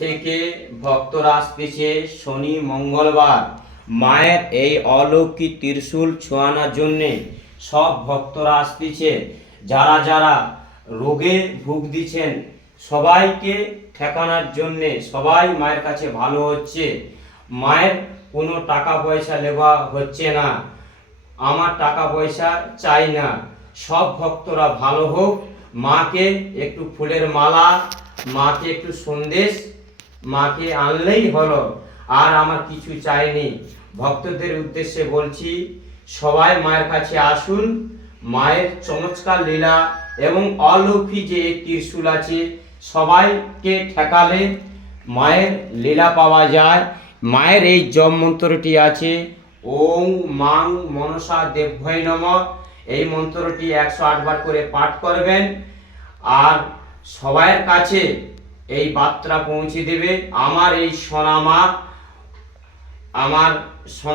থেকে ভক্তরা আসতেছে শনি, মঙ্গলবার। মায়ের এই অলৌকিক ত্রিশূল ছোঁয়ানোর জন্যে সব ভক্তরা আসতেছে। যারা যারা রোগে ভুগ দিচ্ছেন সবাইকে ঠেকানোর জন্যে সবাই মায়ের কাছে ভালো হচ্ছে। মায়ের কোনো টাকা পয়সা লেওয়া হচ্ছে না। আমার টাকা পয়সা চাই না। সব ভক্তরা ভালো হোক। মাকে একটু ফুলের মালা, মাকে একটু সন্দেশ মাকে আনলেই হলো, আর আমার কিছু চাইনি। ভক্তদের উদ্দেশ্যে বলছি, সবাই মায়ের কাছে আসুন, মায়ের চমৎকার লীলা এবং অলৌকিক যে ত্রিশূল আছে, সবাইকে ঠেকালে মায়ের লীলা পাওয়া যায়। মায়ের এই জপ মন্ত্রটি আছে, ওং মাং মনসা দেবভয় নম। এই মন্ত্রটি একশো আটবার করে পাঠ করবেন। আর সবাইয়ের কাছে এই বার্তা পৌঁছে দেবে। আমার এই সোনামা আমার সোনা